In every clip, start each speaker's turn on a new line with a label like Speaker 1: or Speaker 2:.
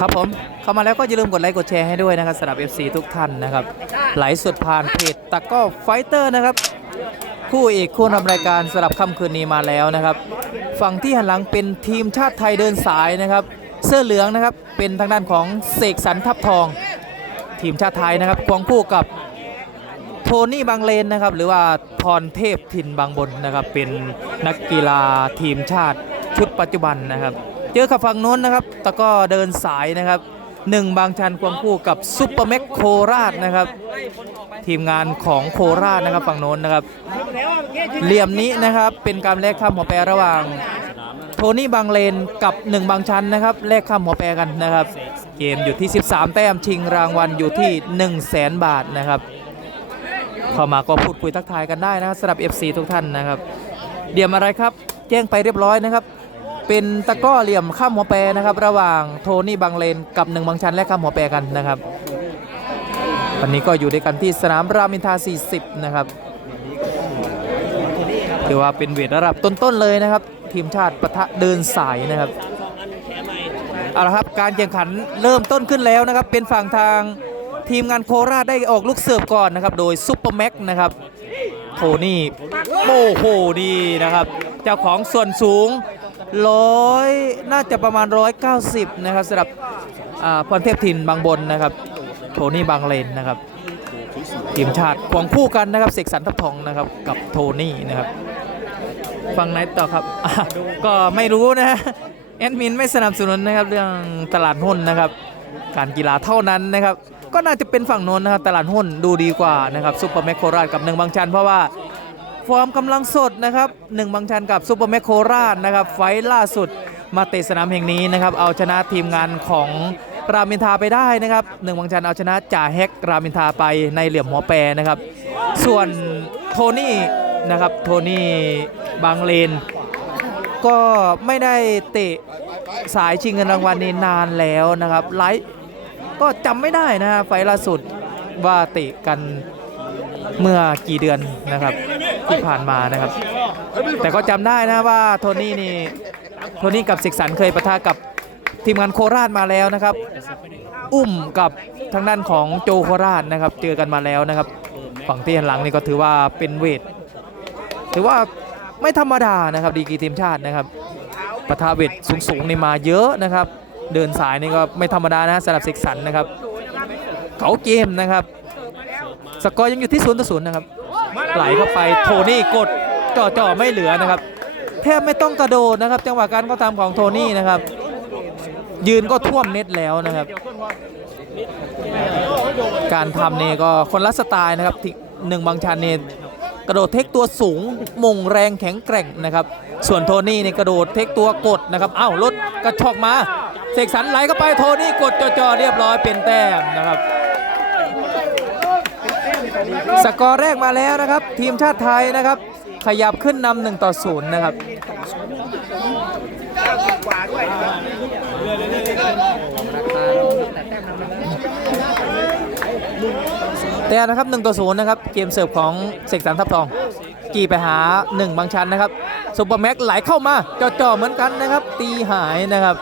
Speaker 1: ครับผม เข้ามาแล้วก็อย่าลืมกดไลค์กดแชร์ให้ด้วยนะครับสำหรับ FC ทุกท่านนะครับไหลฟ์สดผ่านเพจตะก้อไฟเตอร์นะครับ คู่เอกคู่นำรายการสำหรับค่ำคืนนี้มาแล้วนะครับ ฝั่งที่หันหลังเป็นทีมชาติไทยเดินสายนะครับ เสื้อเหลืองนะครับเป็นทางด้านของเสกสรรทับทอง ทีมชาติไทยนะครับควงคู่กับโทนี่บางเลนนะครับหรือว่าพรเทพทินบางบนนะครับเป็นนักกีฬาทีมชาติชุดปัจจุบันนะครับ เจอกับฝั่งโน้นนะครับตะกร้อเดินสายนะครับหนึ่งบางชันควงคู่กับซุปเปอร์แม็กโคราชนะครับ ทีมงานของโคราชนะครับฝั่งโน้นนะครับ เหลี่ยมนี้นะครับเป็นการแลกข้ามหัวแปรระหว่าง โทนี่บางเลนกับหนึ่งบางชันนะครับแลกข้ามหัวแปรกันนะครับ เกมอยู่ที่ 13 แต้มชิงรางวัลอยู่ที่ 1 0 0 0 0แสนบาทนะครับเข้ามาก็พูดคุยทักทายกันได้นะครับสำหรับ FC ทุกท่านนะครับ เดี่ยมอะไรครับแจ้งไปเรียบร้อยนะครับ เป็นตะกร้อเหลี่ยมข้ามหัวแปรนะครับ ระหว่างโทนี่บางเลนกับหนึ่งบางชันและข้ามหัวแปรกันนะครับวันนี้ก็อยู่ด้วยกันที่สนามรามินทา 40 นะครับถือว่าเป็นเวทระดับต้นๆเลยนะครับ ทีมชาติปะทะเดินสายนะครับเอาละครับการแข่งขันเริ่มต้นขึ้นแล้วนะครับ เป็นฝั่งทางทีมงานโคราชได้ออกลูกเสิร์ฟก่อนนะครับ โดยซุปเปอร์แม็กนะครับโทนี่โอ้โหดีนะครับ เจ้าของส่วนสูง ร้อยน่าจะประมาณ 190 นะครับสำหรับอ่าพรเทพทินบางบนนะครับ โทนี่บางเลนนะครับทีมชาติควงคู่กันนะครับเสกสรรทับทองนะครับกับโทนี่นะครับฟังไหนต่อครับ ก็ไม่รู้นะฮะแอดมินไม่สนับสนุนนะครับเรื่องตลาดหุ้นนะครับ การกีฬาเท่านั้นนะครับ ก็น่าจะเป็นฝั่งโน้นนะครับตลาดหุ้นดูดีกว่านะครับซุปเปอร์แมคโคราชกับหนึ่งบางชันเพราะว่า ฟอร์มกำลังสดนะครับหนึ่งบางชันกับซุปเปอร์แมคโคราชนะครับไฟล่าสุดมาเตะสนามแห่งนี้นะครับเอาชนะทีมงานของรามินทาไปได้นะครับหนึ่งบางชันเอาชนะจ่าแฮกรามินทาไปในเหลี่ยมหัวแปรนะครับ ส่วนโทนี่นะครับโทนี่บางเลน ก็ไม่ได้เตะสายชิงเงินรางวัลนี้นานแล้วนะครับไลฟ์ก็จำไม่ได้นะฮะไฟล่าสุดว่าเตะกัน เมื่อกี่เดือนนะครับที่ผ่านมานะครับ แต่ก็จำได้นะว่าโทนี่นี่โทนี่กับเสกสรรเคยประทะกับทีมงานโคราชมาแล้วนะครับ อุ้มกับทางด้านของโจโคราชนะครับ เจอกันมาแล้วนะครับ ฝั่งที่หันหลังนี่ก็ถือว่าเป็นเวท ถือว่าไม่ธรรมดานะครับดีกีทีมชาตินะครับประทะเวทสูงๆนี่มาเยอะนะครับ เดินสายนี่ก็ไม่ธรรมดานะสำหรับเสกสรรนะครับเขาเกมนะครับ สกอร์ยังอยู่ที่ศูนย์ต่อศูนย์นะครับ ไหลเข้าไปโทนี่กดจ่อๆไม่เหลือนะครับ แทบไม่ต้องกระโดดนะครับ จังหวะการเข้าทำของโทนี่นะครับ ยืนก็ท่วมเน็ตแล้วนะครับ การทำเนี่ยก็คนละสไตล์นะครับที่หนึ่งบางชันเนี่ยกระโดดเทคตัวสูงมงแรงแข็งแกร่งนะครับ ส่วนโทนี่เนี่ยกระโดดเทคตัวกดนะครับอ้าวรถกระชอกมาเสกสรรไหลเข้าไปโทนี่กดจ่อๆเรียบร้อยเป็นแต้มนะครับ สกอร์แรกมาแล้วนะครับ ทีมชาติไทยนะครับ ขยับขึ้นนำหนึ่งต่อศูนย์นะครับแต่นะครับ1ต่อ0นะครับ เกมเสิร์ฟของเสกสรรทับทองกี่ไปหา 1 บางชันนะครับซุปเปอร์แม็กไหลเข้ามาจ่อๆเหมือนกันนะครับ ตีหายนะครับ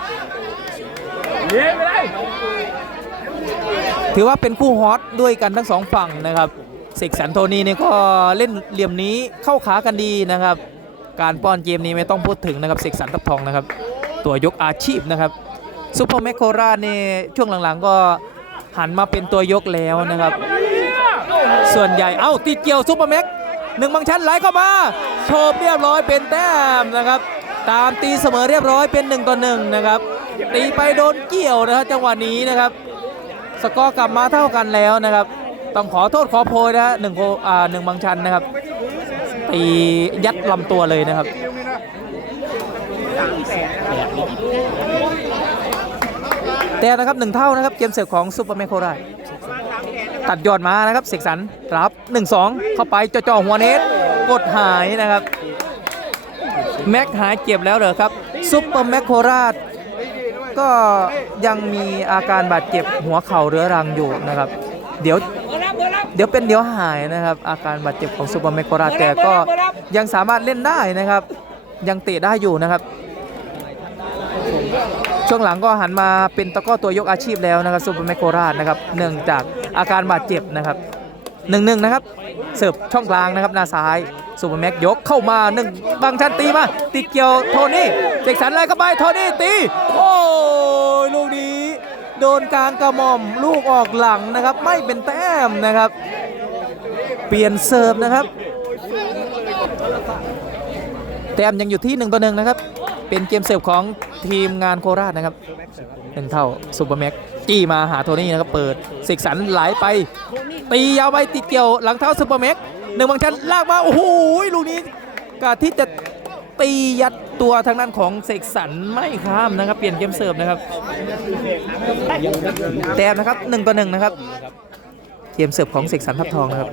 Speaker 1: ถือว่าเป็นคู่ฮอตด้วยกันทั้งสองฝั่งนะครับ เสกสรรโทนี่เนี่ยก็เล่นเหลี่ยมนี้เข้าขากันดีนะครับ การป้อนเกมนี้ไม่ต้องพูดถึงนะครับเสกสรรทับทองนะครับ ตัวยกอาชีพนะครับซูเปอร์แมคโคราชนี่ช่วงหลังๆ ก็หันมาเป็นตัวยกแล้วนะครับ ส่วนใหญ่เอ้าติดเกี่ยวซูเปอร์แม็กหนึ่งบางชั้นไหลเข้ามาโฉบเรียบร้อยเป็นแต้มนะครับ ตามตีเสมอเรียบร้อยเป็น1ต่อ1นะครับ ตีไปโดนเกี่ยวนะครับจังหวะนี้นะครับ สกอร์กลับมาเท่ากันแล้วนะครับ ต้องขอโทษขอโพยนะหนึ่งโคอ่าหนึ่งบางชันนะครับตียัดลำตัวเลยนะครับแต่นะครับหนึ่งเท่านะครับเกมเสิร์ฟของซูเปอร์แมคโคราชตัดยอดมานะครับเสกสรรรับ 1-2 เข้าไปจ่อหัวเนตกดหายนะครับ แม็กหายเจ็บแล้วเหรอครับซุปเปอร์แมคโคราช ก็ยังมีอาการบาดเจ็บหัวเข่าเรื้อรังอยู่นะครับ เดี๋ยว เดี๋ยวเป็นเดี๋ยวหายนะครับ อาการบาดเจ็บของซุปเปอร์แมคโคราแต่ก็ยังสามารถเล่นได้นะครับ ยังเตะได้อยู่นะครับ ช่วงหลังก็หันมาเป็นตะก้อตัวยกอาชีพแล้วนะครับซูเปอร์แมคโคราชนะครับเนื่องจากอาการบาดเจ็บนะครับหนึ่งหนึ่งนะครับเสิร์ฟช่องกลางนะครับหน้าซ้ายซูเปอร์แม็กยกเข้ามาหนึ่งบางชันตีมาติดเกี่ยวโทนี่เสกสรรอะไรเข้าไปโทนี่ตีโอ้ยลูกนี้ โดนกลางกระหม่อมลูกออกหลังนะครับ ไม่เป็นแต้มนะครับ เปลี่ยนเสิร์ฟนะครับ แต้มยังอยู่ที่1ต่อ1นะครับ เป็นเกมเสิร์ฟของทีมงานโคราชนะครับหนึ่งเท่าซูเปอร์แม็กจี้มาหาโทนี่นะครับ เปิดเสกสรรไหลไป ตียาวไปติดเกี่ยวหลังเท้าซูเปอร์แม็กหนึ่งบางชั้นลากมา โอ้โหลูกนี้กาที่จะ ตียัดตัวทางด้านของเสกสรรไม่ข้ามนะครับ เปลี่ยนเกมเสิร์ฟนะครับ แต้มนะครับหนึ่งต่อหนึ่งนะครับ เกมเสิร์ฟของเสกสรรทับทองนะครับ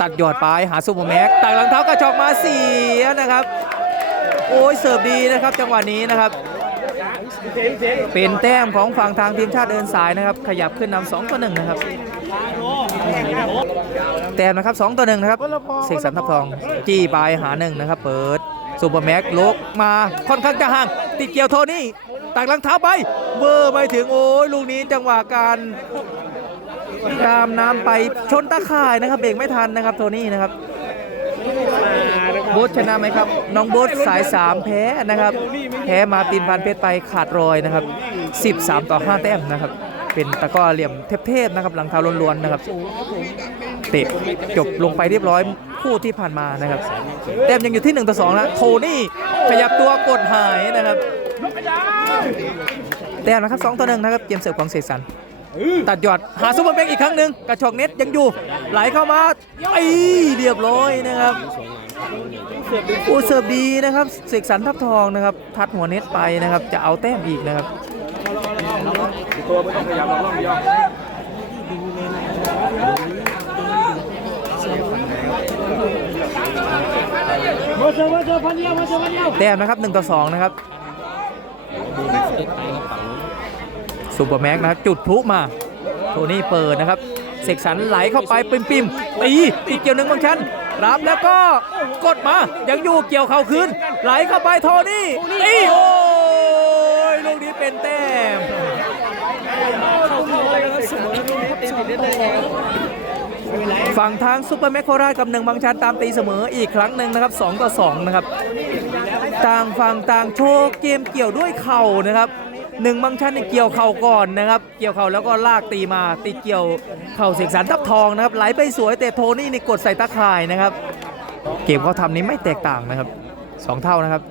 Speaker 1: ตัดยอดไปหาซูเปอร์แม็กตักหลังเท้ากระชอกมาเสียนะครับ โอ้ยเสิร์ฟดีนะครับ จังหวะนี้นะครับ เป็นแต้มของฝั่งทางทีมชาติเดินสายนะครับ ขยับขึ้นนำสองต่อหนึ่งนะครับ แต้มนะครับสองต่อหนึ่งนะครับเสกสรรทับทอง จี้ไปหาหนึ่งนะครับ เปิดซูเปอร์แม็กลกมาค่อนข้างจะห่าง ติดเกี่ยวโทนี่ตักลังเท้าไปเบอร์ไปถึงโอ้ยลูกนี้จังหวะการตามน้ำไปชนตะข่ายนะครับเบรกไม่ทันนะครับโทนี่นะครับโบ๊ทชนะไหมครับ น้องโบ๊ทสาย3แพ้นะครับ แพ้มาตินพันเพชรไปขาดรอยนะครับ 13 ต่อ 5 แต้มนะครับ เป็นตะก้อเหลี่ยมเทพๆนะครับหลังเท้าล้วนๆนะครับเตะจบลงไปเรียบร้อยคู่ที่ผ่านมานะครับแต้มยังอยู่ที่1ต่อ2นะโทนี่ขยับตัวกดหายนะครับแต้มนะครับ2ต่อ1นะครับเกมเสิร์ฟของเสกสรรตัดยอดหาซุปเปอร์แบงค์อีกครั้งหนึ่งกระชอกเน็ตยังอยู่ไหลเข้ามาไอ้เรียบร้อยนะครับโอ้เสิร์ฟดีนะครับเสกสรรทับทองนะครับทัดหัวเน็ตไปนะครับจะเอาแต้มอีกนะครับ
Speaker 2: ตัวไม่ต้องพยายามหรอกล่องเดียว
Speaker 1: แต้มนะครับ1ต่อ2นะครับซูเปอร์แม็กนะครับจุดพลุมา โทนี่เปิดนะครับ เสกสรรไหลเข้าไปปิมปิมตีตีเกี่ยวหนึ่งบางชั้นรับแล้วก็กดมายังอยู่เกี่ยวเข่าคืนไหลเข้าไปโทนี่ตีโอ้ยลูกนี้เป็นแต้ม ฝั่งทางซูเปอร์แมคโคราชกับหนึ่งบางชันตามตีเสมออีกครั้งหนึ่งนะครับ2ต่อ2นะครับต่างฝั่งต่างโชว์เกมเกี่ยวด้วยเข่านะครับหนึ่งบางชันเนี่ยเกี่ยวเข่าก่อนนะครับ เกี่ยวเข่าแล้วก็ลากตีมาตีเกี่ยวเข่าเสกสรรทับทองนะครับไหลไปสวยแต่โทนี่นี่กดใส่ตะข่ายนะครับ เกมเขาทำนี้ไม่แตกต่างนะครับสองเท่านะครับ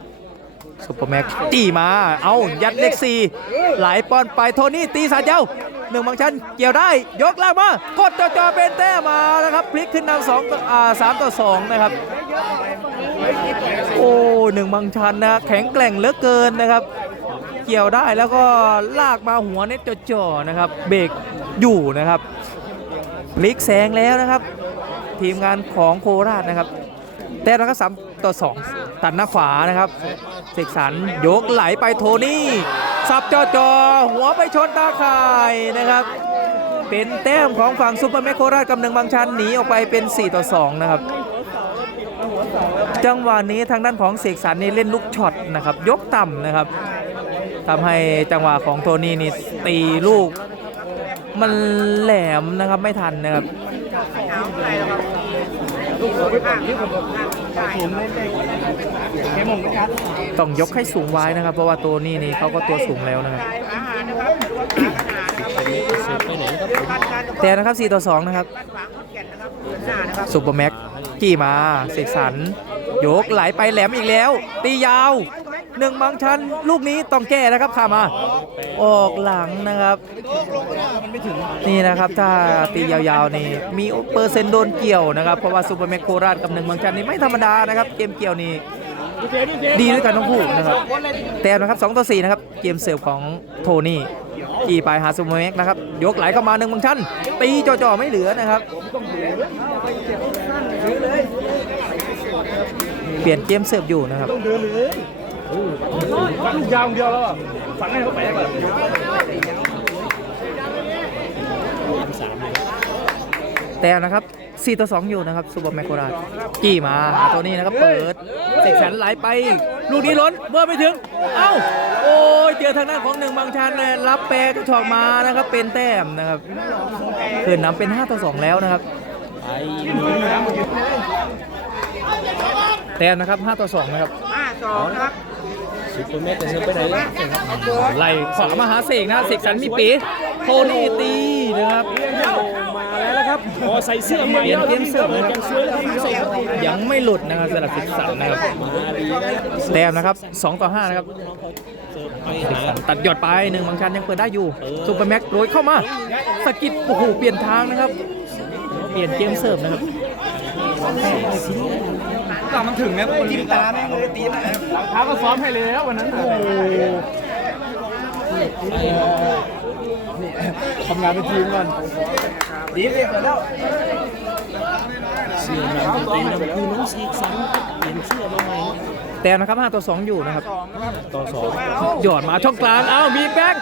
Speaker 1: ซูเปอร์แม็กจี้มา เอายัดเล็กซีไหลปอนไปโทนี่ตีสายเจ้าหนึ่งบางชันเกี่ยวได้ ยกล่างมากดจอจอเป็นแต้มานะครับ พลิกขึ้นนำสองอ่าสามต่อสองนะครับ โอ้หนึ่งบางชันนะ แข็งแกร่งเหลือเกินนะครับ เกี่ยวได้แล้วก็ลากมาหัวเน็ตจ่อๆนะครับ เบรกอยู่นะครับ พลิกแซงแล้วนะครับ ทีมงานของโคราชนะครับ แต้มนะครับสามต่อสองตัดหน้าขวานะครับเสกสรรยกไหลไปโทนี่สับจอจอหัวไปชนตาข่ายนะครับ เป็นแต้มของฝั่งซูเปอร์แมคโคราชกำหนึ่งบางชันหนีออกไปเป็น 4 ต่อ 2 นะครับ จังหวะนี้ทางด้านของเสกสรรนี่เล่นลูกช็อตนะครับ ยกต่ำนะครับทำให้จังหวะของโทนี่นี่ตีลูก มันแหลมนะครับไม่ทันนะครับ ต้องยกให้สูงไว้นะครับ เพราะว่าตัวนี้นี่เขาก็ตัวสูงแล้วนะครับแต่นะครับ 4 ต่อ 2 นะครับซุปเปอร์แม็กกี่มาเสกสรรยกไหลไปแหลมอีกแล้ว ตียาว หนึ่งบางชันลูกนี้ต้องแก้นะครับขามาออกหลังนะครับ นี่นะครับถ้าตียาวๆนี่มีเปอร์เซ็นต์โดนเกี่ยวนะครับ เพราะว่าซูเปอร์แม็กโคราชกับหนึ่งบางชันนี่ไม่ธรรมดานะครับ เกมเกี่ยวนี่ดีด้วยกันทั้งคู่นะครับแต้มนะครับ2ต่อ4นะครับเกมเสิร์ฟของโทนี่กี่ไปหาซูเปอร์แม็กนะครับยกไหลเข้ามาหนึ่งบางชั้นตีจ่อๆไม่เหลือนะครับเปลี่ยนเกมเสิร์ฟอยู่นะครับ
Speaker 2: ลูกยาวเดียวแล้วฝังให้เขาแปลกเลย
Speaker 1: แต้มนะครับ 4 ต่อ 2 อยู่นะครับซูเปอร์แมคโคราชจี้มาหาตัวนี้นะครับ เปิดเสกสรรไหลไป ลูกนี้ล้นเมื่อไม่ถึง เอ้า โอ้ยเจอทางด้านของหนึ่งบางชันเลยรับแปรกระชอกมานะครับ เป็นแต้มนะครับเกินนำเป็น 5 ต่อ 2 แล้วนะครับแต้มนะครับ 5 ต่อ 2 นะครับ
Speaker 2: ซุปเป อร์แม็กซ์จะซื้อไปไหน
Speaker 1: ไล่ขวามาหาเสกนะเสกสรรมีปีโทนี่ตีนะครับ
Speaker 2: มาแล้วนะครับพอใส่เสื้อใหม่
Speaker 1: เปลี่ยนเกมเสิร์ฟนะครับ
Speaker 2: ยังสวยแล้วครับใส่ครับ
Speaker 1: ยังไม่หลุดนะครับสำหรับเสกสรรนะครับแต้มนะครับ2ต่อ5นะครับเสกสรรตัดหยอดไปหนึ่งบางชันยังเปิดได้อยู่ซูเปอร์แม็กโรยเข้ามาสกิดโอ้โหเปลี่ยนทางนะครับ เปลี่ยนเกมเสิร์ฟนะครับ
Speaker 2: หลังมันถึงแล้วจิ้มตาแม่งเลยตีนหลังเท้าก็ซ้อมให้แล้ววันนั้นโอ้โหทำงานเป็นทีมก่อนดีเลยเปิดแล้ว
Speaker 3: เสื้อมันเป็นแบบคือน้องเสกสรรเปลี่ยนเสื้อมาใหม่
Speaker 1: แต้มนะครับ5ต่อ2อยู่นะครับ
Speaker 2: ต่อสอง
Speaker 1: หยอดมาช่องกลางเอ้ามีแบ็ค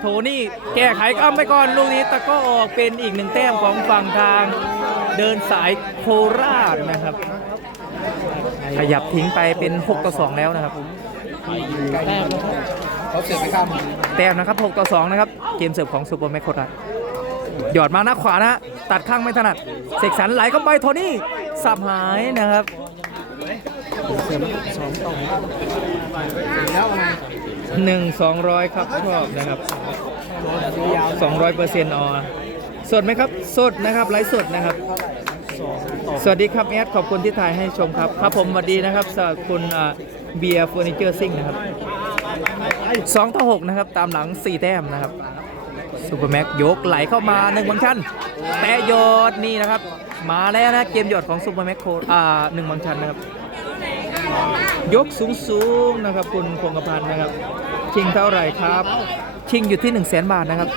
Speaker 1: โทนี่แก้ไขอ้ำไปก่อนลูกนี้ตะก็ออกเป็นอีกหนึ่งแต้มของฝั่งทาง เดินสายโคราชนะครับ ขยับทิ้งไปเป็น 6 ต่อ 2 แล้วนะครับ
Speaker 3: แต้มนะครับ
Speaker 2: เขาเสือไปข้าม
Speaker 1: แต้มนะครับ 6 ต่อ 2 นะครับ เกมเสิร์ฟของซูเปอร์แมคโคราชหยอดมาหน้าขวานะฮะตัดข้างไม่ถนัด เสกสรรไหลเข้าไปโทนี่สับหายนะครับหนึ่งสองร้อยครับชอบนะครับสองร้อยเปอร์เซ็นต์ออ สดไหมครับ สดนะครับไลฟ์สดนะครับ สวัสดีครับแอดขอบคุณที่ถ่ายให้ชมครับ ครับผมสวัสดีนะครับสำหรับคุณเบียร์เฟอร์นิเจอร์ซิ่งนะครับสองต่อหกนะครับ ตามหลังสี่แต้มนะครับซูเปอร์แม็กยกไหลเข้ามาหนึ่งบางชันแต่ยอดนี่นะครับ มาแล้วนะเกมยอดของซูเปอร์แม็กโคอ่าหนึ่งบางชันนะครับ ยกสูงสูงๆนะครับ คุณพงกพันธ์นะครับชิงเท่าไหร่ครับ ชิงอยู่ที่1 0 0 0 0แบาทนะครับ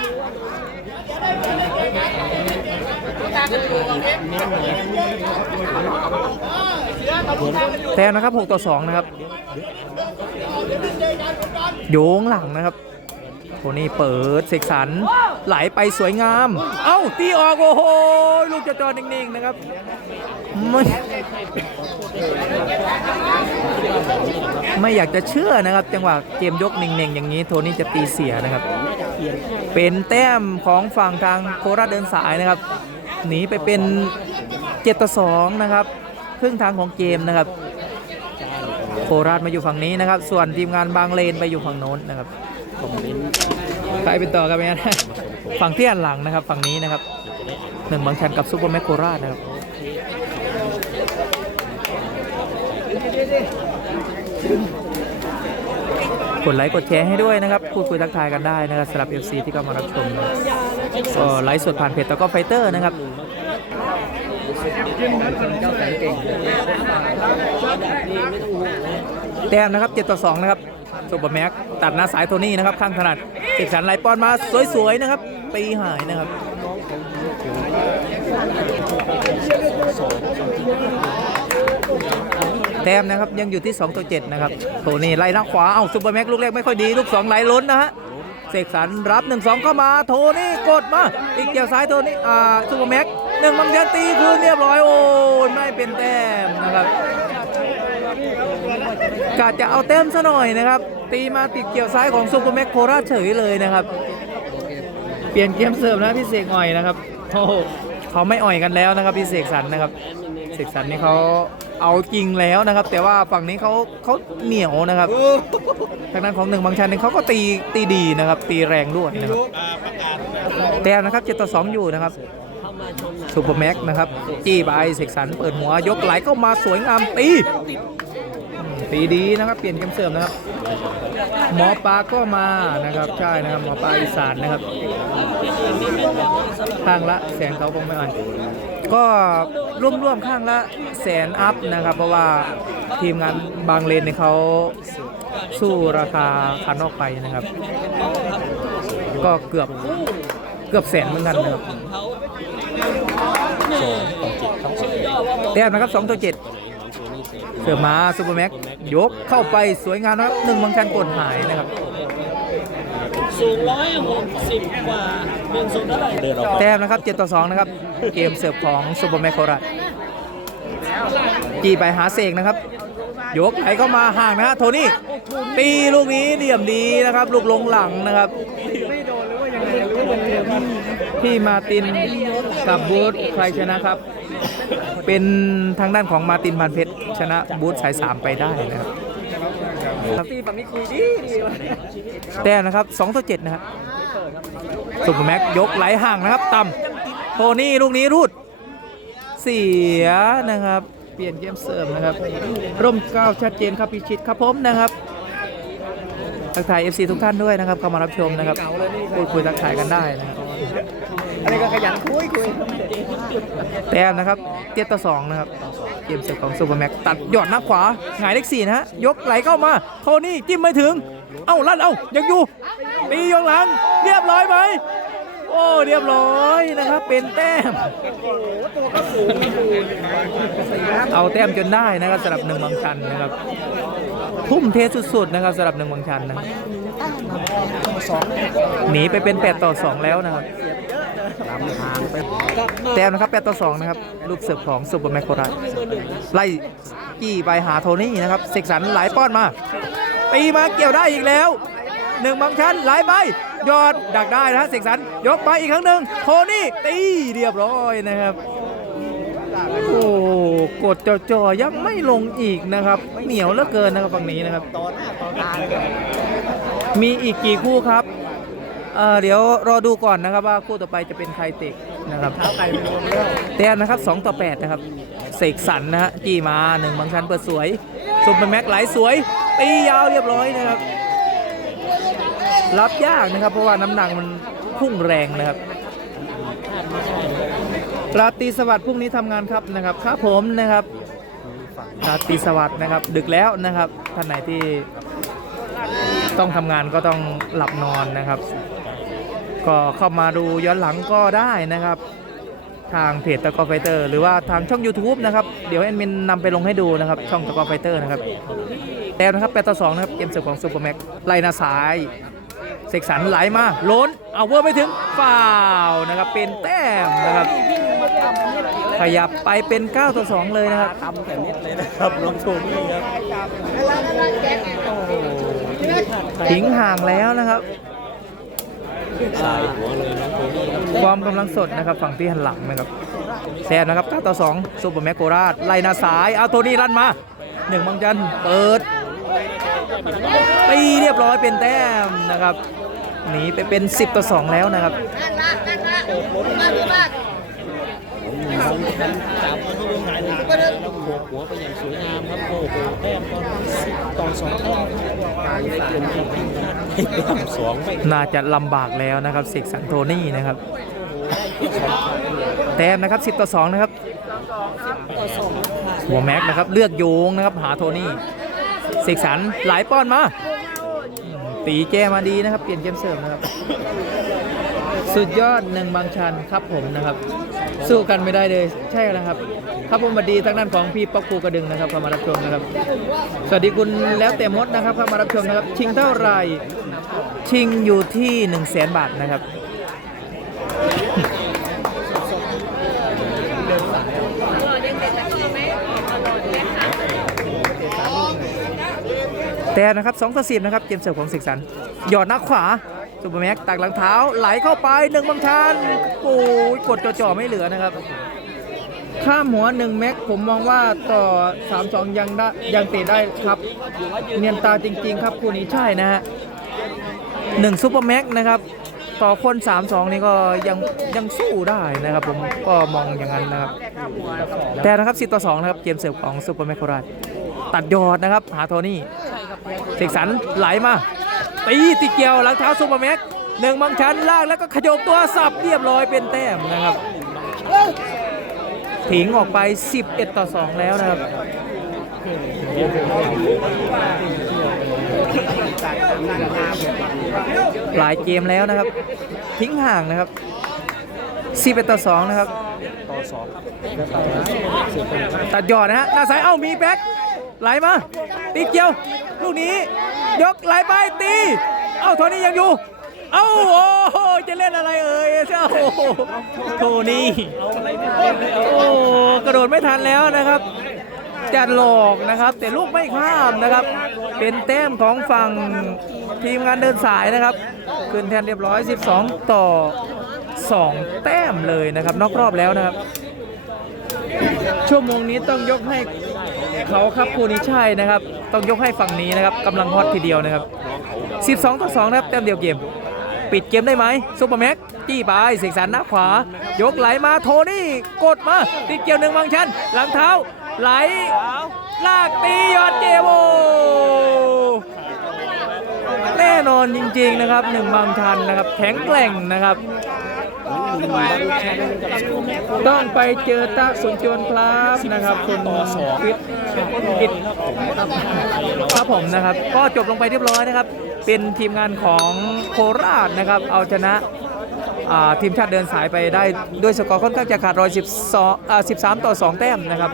Speaker 1: แต้มนะครับ 6 ต่อ 2 นะครับโยงหลังนะครับโทนี่เปิดเสกสรรไหลไปสวยงาม เอ้า ตีออกโอ้โห ลูกจะจอนิ่งๆนะครับไม่ไม่อยากจะเชื่อนะครับ จังหวะเกมยกเน่งๆ อย่างนี้โทนี่จะตีเสียนะครับ เป็นแต้มของฝั่งทางโคราชเดินสายนะครับ หนีไปเป็น7ต่อ2นะครับครึ่งทางของเกมนะครับ โคราชมาอยู่ฝั่งนี้นะครับ ส่วนทีมงานบางเลนไปอยู่ฝั่งโน้นนะครับใครเป็นต่อครับเนี่ยฝั่งที่อันหลังนะครับ ฝั่งนี้นะครับหนึ่งบางชันกับซูเปอร์แมคโคราชนะครับกดไลค์กดแชร์ให้ด้วยนะครับพูดคุยทักทายกันได้นะครับสำหรับ FC ที่เข้ามารับชมนะ ก็ไลฟ์สดผ่านเพจตะก็ไฟเตอร์นะครับแต้มนะครับ7ต่อ2นะครับซูเปอร์แม็กตัดหน้าสายโทนี่นะครับ ข้างถนัดเอกสันไหลปอนมาสวยๆนะครับตีหายนะครับแต้มนะครับยังอยู่ที่ 2 ต่อ 7 นะครับ โทนี่ไล่หน้าขวา เอาซูเปอร์แม็กลูกแรกไม่ค่อยดี ลูก 2 ไหลล้นนะฮะ เสกสรรรับ1 2เข้ามาโทนี่กดมาอีกเกี่ยวซ้ายโทนี่อ่าซูเปอร์แม็กหนึ่งบางเดียนตีคืนเรียบร้อยโอ้ยไม่เป็นแต้มนะครับกะจะเอาแต้มซะหน่อยนะครับ ตีมาติดเกี่ยวซ้ายของซูเปอร์แม็กโคราชเฉยเลยนะครับ เปลี่ยนเกมเสิร์ฟนะพี่เสกอ่อยนะครับโอ้เขาไม่อ่อยกันแล้วนะครับพี่เสกสรรนะครับเสกสรรนี่เขา เอาจริงแล้วนะครับ แต่ว่าฝั่งนี้เขาเขาเหนียวนะครับทางด้านของหนึ่งบางชันนี่เขาก็ตีตีดีนะครับ ตีแรงด้วยนะครับแต้มนะครับเจ็ดต่อสองอยู่นะครับซูเปอร์แม็กนะครับ จี้ไปเสกสรรเปิดหัวยกไหลเข้ามาสวยงามตีอืมตีดีนะครับ เปลี่ยนเกมเสิร์ฟนะครับ หมอปลาก็มานะครับใช่นะครับหมอปลาอีสานนะครับข้างละแสนเขาคงไม่อ่าน ก็ร่วมๆข้างละแสนอัพนะครับ เพราะว่าทีมงานบางเลนเนี่ยเขาสู้ราคาคันออกไปนะครับ ก็เกือบเกือบแสนเหมือนกันนะครับแต้มนะครับ2ต่อ7เสือมาซูเปอร์แม็กยกเข้าไปสวยงามนะครับหนึ่งบางชันกดหายนะครับ
Speaker 3: สูงร้อยหกสิบกว่าเมืองสูงเท่าไหร่เดินออก
Speaker 1: แต้มนะครับ7ต่อ2นะครับ เกมเสิร์ฟของซูเปอร์แมคโคราชจีไปหาเสกนะครับ ยกไหลเข้ามาห่างนะฮะโทนี่ตีลูกนี้เหลี่ยมดีนะครับ ลูกลงหลังนะครับพี่มาร์ตินกับบูธใครชนะครับ เป็นทางด้านของมาร์ตินพันเพชรชนะบูธสายสามไปได้นะครับ แต้มนะครับ2ต่อ7นะครับสุปเปอร์แม็กยกไหลห่างนะครับต่ำโทนี่ลูกนี้รูด เสียนะครับ เปลี่ยนเกมเสริมนะครับ ร่มเกล้าชัดเจนครับพิชิตครับผมนะครับทักทาย FC ทุกท่านด้วยนะครับเข้ามารับชมนะครับพูดคุยทักทายกันได้นะครับ
Speaker 2: อะไรก็ขยันคุยคุย
Speaker 1: แต้มนะครับเจ็ดต่อสองนะครับเกมเสิร์ฟของซูเปอร์แม็กตัดหยอดหน้าขวาหงายเลขสี่นะฮะยกไหลเข้ามา โทนี่จิ้มไม่ถึง เอ้าลั่นเอ้ายังอยู่ตียองหลัง เรียบร้อยไหมโอ้เรียบร้อยนะครับเป็นแต้มเอาแต้มจนได้นะครับสำหรับหนึ่งบางชันนะครับทุ่มเทสุดๆนะครับสำหรับหนึ่งบางชันนะหนีไปเป็น 8 ต่อ 2 แล้วนะครับ แต้มนะครับ8ต่อ2นะครับ ลูกเสิร์ฟของซูเปอร์แมคโคราชไล่กี้ไปหาโทนี่นะครับเสกสรรไหลป้อนมาตีมาเกี่ยวได้อีกแล้วหนึ่งบางชั้นไหลไปยอดดักได้นะฮะเสกสรรยกไปอีกครั้งหนึ่งโทนี่ตีเรียบร้อยนะครับโอ้กดจ่อๆยังไม่ลงอีกนะครับ เหนียวเหลือเกินนะครับฝั่งนี้นะครับ มีอีกกี่คู่ครับ เอ่อเดี๋ยวรอดูก่อนนะครับว่าคู่ต่อไปจะเป็นใครเตะนะครับแต้มนะครับ2ต่อ8นะครับเสกสรรนะฮะกี่มาหนึ่งบางชันเปิดสวยซุปเปอร์แม็กไหลสวยตียาวเรียบร้อยนะครับ รับยากนะครับ เพราะว่าน้ำหนักมันพุ่งแรงนะครับราตรีสวัสดิ์พรุ่งนี้ทำงานครับนะครับครับผมนะครับราตรีสวัสดิ์นะครับ ดึกแล้วนะครับท่านไหนที่ต้องทำงานก็ต้องหลับนอนนะครับ ก็เข้ามาดูย้อนหลังก็ได้นะครับ ทางเพจตะกอไฟเตอร์ หรือว่าทางช่อง YouTube นะครับ เดี๋ยวแอดมินนำไปลงให้ดูนะครับ ช่องตะกอไฟเตอร์นะครับแต้มนะครับ8ต่อ2นะครับเกมเสิร์ฟของซูเปอร์แม็กไล่หน้าซ้ายเสกสรรไหลมาล้นเอาเวอร์ไม่ถึงฟาวนะครับเป็นแต้มนะครับ ขยับไปเป็น 9 ต่อ 2 เลยนะครับ
Speaker 3: ตำแต่เม็ดเลยนะครับลองชมเลยครับ
Speaker 1: ทิ้งห่างแล้วนะครับ
Speaker 3: สายหัวเลยน้องโทนี่ครับ
Speaker 1: ความกำลังสดนะครับฝั่งที่หันหลังนะครับแซมนะครับ9ต่อ2ซูเปอร์แมกโกราชไล่หน้าซ้ายเอาโทนี่รันมาหนึ่งบางจันเปิดตีเรียบร้อยเป็นแต้มนะครับหนีไปเป็น 10 ต่อ 2 แล้วนะครับ
Speaker 3: ผมมีสองแต้มจับมาที่วงในแล้วโขกหัวไปอย่างสวยงามครับโอ้โหแต้มตอนสิบต่อสองแต้มไม่เกินที่ สองไม่
Speaker 1: น่าจะลำบากแล้วนะครับเสกสรรโทนี่นะครับ แต้มนะครับ10ต่อ2นะครับหัวแม็กนะครับเลือกโยงนะครับหาโทนี่เสกสรรหลายป้อนมา ตีแก้มาดีนะครับ เปลี่ยนเกมเสริมนะครับ สุดยอดหนึ่งบางชันครับผมนะครับ สู้กันไม่ได้เลยใช่นะครับ ครับผมสวัสดีทางด้านของพี่ป๊อกกูกระดึงนะครับเข้ามารับชมนะครับ สวัสดีคุณแล้วแต่มดนะครับเข้ามารับชมนะครับ ชิงเท่าไหร่ชิงอยู่ที่1นึ่งแสนบาทนะครับแต่นะครับ2ต่อ10นะครับเกมเสิร์ฟของสิกสันหยอดหน้าขวา ซูเปอร์แม็กตักหลังเท้าไหลเข้าไปหนึ่งบางชันโอ้ยกดจ่อๆไม่เหลือนะครับ ข้ามหัว1แม็กผมมองว่าต่อ 3 2 ยังได้ยังเตะได้ครับ เนียนตาจริง ๆ ครับคู่นี้ใช่นะฮะหนึ่งซูเปอร์แม็กนะครับต่อคน 3 2 นี่ก็ยังยังสู้ได้นะครับผมก็มองอย่างนั้นนะครับ แต่นะครับ 10 ต่อ 2 นะครับ เกมเสิร์ฟของซูเปอร์แม็กโคราชตัดยอดนะครับ หาโทนี่เสกสรรไหลมา ตีติเกียวหลังเท้าซูเปอร์แม็กหนึ่งบางชั้นล่างแล้วก็ขยบตัวสับเรียบร้อยเป็นแต้มนะครับถิงออกไป 11 ต่อ 2 แล้วนะครับหลายเกมแล้วนะครับ ทิ้งห่างนะครับ11ต่อ 2 นะครับ
Speaker 3: ต่อสอง
Speaker 1: ตัดยอดนะฮะหน้าซ้ายเอ้ามีแบ็คไหลมาตีเกียว ลูกนี้ ยกไหลไปตี เอ้าโทนี่ยังอยู่ เอ้าโอ้โหจะเล่นอะไรเอ่ยเจ้าโทนี่โอ้กระโดดไม่ทันแล้วนะครับจะหลอกนะครับ แต่ลูกไม่ข้ามนะครับ เป็นแต้มของฝั่งทีมงานเดินสายนะครับ ขึ้นแทนเรียบร้อย 12 ต่อ 2 แต้มเลยนะครับนอกรอบแล้วนะครับ ชั่วโมงนี้ต้องยกให้ เขาครับคูนิชัยนะครับ ต้องยกให้ฝั่งนี้นะครับกำลังฮอตทีเดียวนะครับ 12ต่อ2นะครับแต้มเดียวเกม ปิดเกมได้ไหมซุปเปอร์แม็กจี้ไปเสกสรรหน้าขวา ยกไหลมาโทนี่กดมาติดเกี่ยวหนึ่งบางชั้นหลังเท้าไหลลากตียอดเกมโอแน่นอนจริงๆนะครับหนึ่งบางชันนะครับ แข็งแกร่งนะครับ ต้องไปเจอตาสุนจวนครับนะครับคุณฟิตฟิตครับผมนะครับ ก็จบลงไปเรียบร้อยนะครับ เป็นทีมงานของโคราชนะครับ เอาชนะทีมชาติเดินสายไปได้ด้วยสกอร์ค่อนข้างจะขาดรอย12อ่า13 ต่อ 2 แต้มนะครับ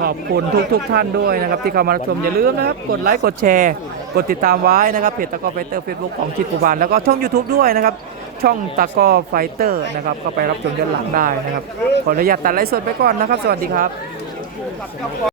Speaker 1: ขอบคุณทุกทุกท่านด้วยนะครับ ที่เข้ามารับชมอย่าลืมนะครับ กดไลค์กดแชร์ กดติดตามไว้นะครับเพจตะกอไฟเตอร์เฟซบุ๊กของชิดกุบาลแล้วก็ช่อง YouTube ด้วยนะครับ ช่องตะกอไฟเตอร์นะครับ ก็ไปรับชมย้อนหลังได้นะครับ ขออนุญาตตัดไลฟ์สดไปก่อนนะครับ สวัสดีครับ